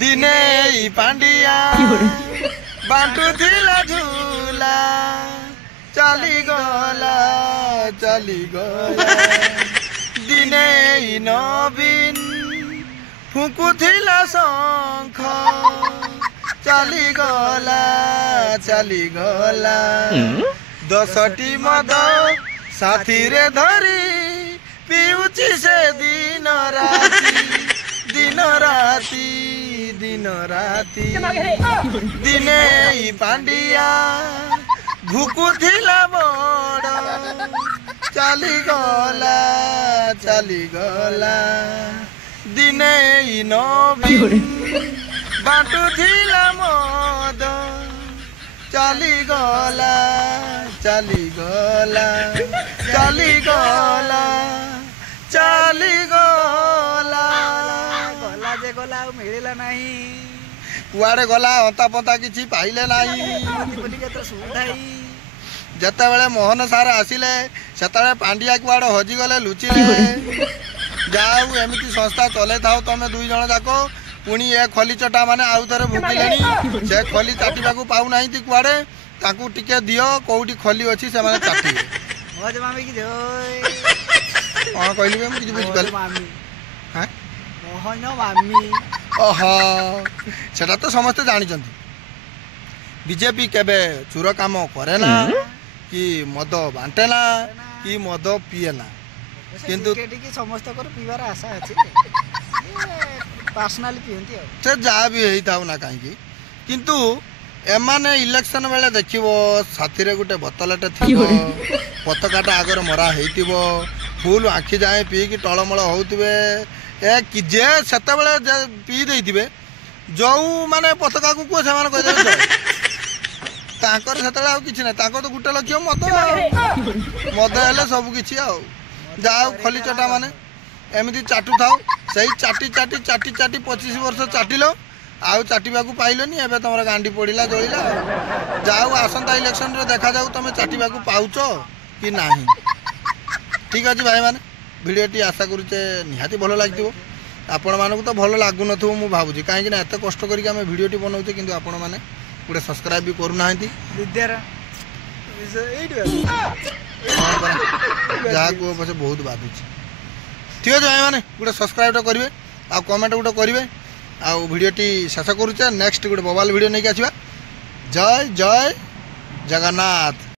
दिने पांडिया बांटू थिला झूला चली गला दिने नवीन फुकु थिला शंख चली गला 10टी मद साथी रे धरी पिउची से दिन राती दिने पांडिया भूकु थिला बड़ चली गला दिने नवीन बाटू थिला मद चली गला जे गला मिलला नहीं कुआड़े गला हंता पंता किछि पाइले नहीं जते बेले मोहन सार आसिले सेतबे पांडिया कुआड़े हजी गले लुचिले जाऊ एमिति संस्था चले थाओ तमे दुई जण जाको पुणी ए खली चटा माने आउ थरे भुकिलेनी से खली चाटिबा को पाउ नाही ती कुआड़े ताकू टिके दियो कोउटी खली अछि से माने चाटी मौज मामी की जोय हां कहली हम किछ बुझ पाल मामी हां मोहन मामी ओहो सेटा तो समस्त जानि चंती बीजेपी केबे चुर काम करे ना कि मद बांटेना कि मद पिएना किंतु केटी समस्त कर पीवार आशा अछि पर्सनली पियंती से जहाँ भी होता ना कहीं किंतु एमाने इलेक्शन बेले देखिबो साथी रे गुटे बोतलटे थिबो पताकाटा आगर मरा हेतिबो फुल आखि जाए पी कि टळमळ होउतबे ए कि जे सेते बेले पी देइतिबे जो माने पताका को से माने कह दे ताकर सेते आ किछि ना ताको तो गुटे लक्ष्य मद हेले सब किछि आ जाओ खली चटा माने एमती चाटू थाओ सही चाटी 25 वर्ष चाटिल आउ चाटिबा को पाइलनी एबे तमरा गांडी पड़िला जइला जाओ आसंता इलेक्शन रे देखा जाऊ तमे चाटिबा को पाउचो कि नाही ठीक अछि भाई माने वीडियो टी आशा करूचे निहाती भलो लागतिबो आपण मानकु तो भलो लागु नथु मु भाबुजी काहे कि ना एते कष्ट करी हम वीडियो टी बनाउते किंतु आपण माने गुडे सब्सक्राइब भी करू नाहंती विद्यार जा को बसे बहुत बाधुची ठीक है भाई माने गोटे सब्सक्राइब तो करेंगे आ कमेंट गोटे करेंगे आ वीडियो टी शेष करुचे नेक्स्ट गोटे मोबाइल वीडियो नहीं आसवा जय जय जगन्नाथ।